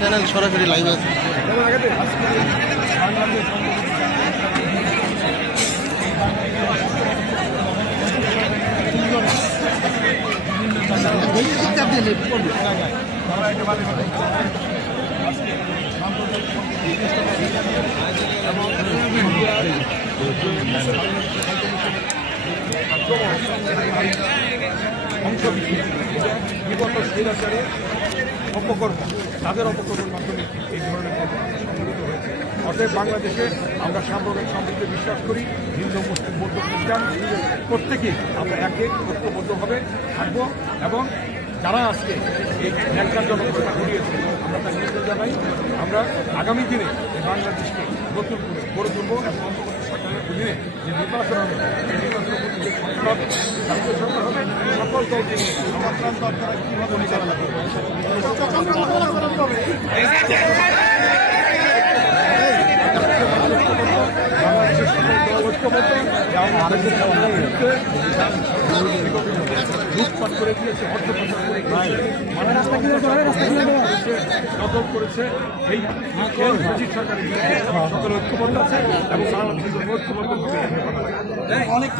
Channel সরাসরি live আছে। অংশ বিগত স্বৈরাচারের অপকর্ম তাদের অপকর্মের মাধ্যমে এই ধরনের সংঘটিত হয়েছে। অতএব বাংলাদেশে আমরা সাম্প্রদায়িক সম্পর্কে বিশ্বাস করি। হিন্দু মুসলিম বৌদ্ধ খ্রিস্টান প্রত্যেকেই আমরা একে ঐক্যবদ্ধভাবে থাকবো এবং যারা আজকে এই ন্যাক্কারজনক ঘটনা ঘটিয়েছে আমরা তার নিন্দা জানাই। আমরা আগামী দিনে এই বাংলাদেশকে নতুন করে গড়ে তুলব এবং অন্তর্বর্তী সরকারের অধীনে যে নির্বাচন হবে সেই নির্বাচনের প্রতি যে সরকার হবে জাতীয় সরকার হবে সকল দলকে আমরা ক্রান্ত আপনারা কীভাবে পরিচালনা করবেন। বাংলাদেশের সকল দল ঐক্যবদ্ধ লুটপাট করে দিয়েছে, অর্থ পাচার করে দিয়েছে, দখল করেছে। এই ব্রিটিশ সরকারের সকল ঐক্যবদ্ধ আছে এবং বাংলাদেশের ঐক্যবদ্ধ অনেক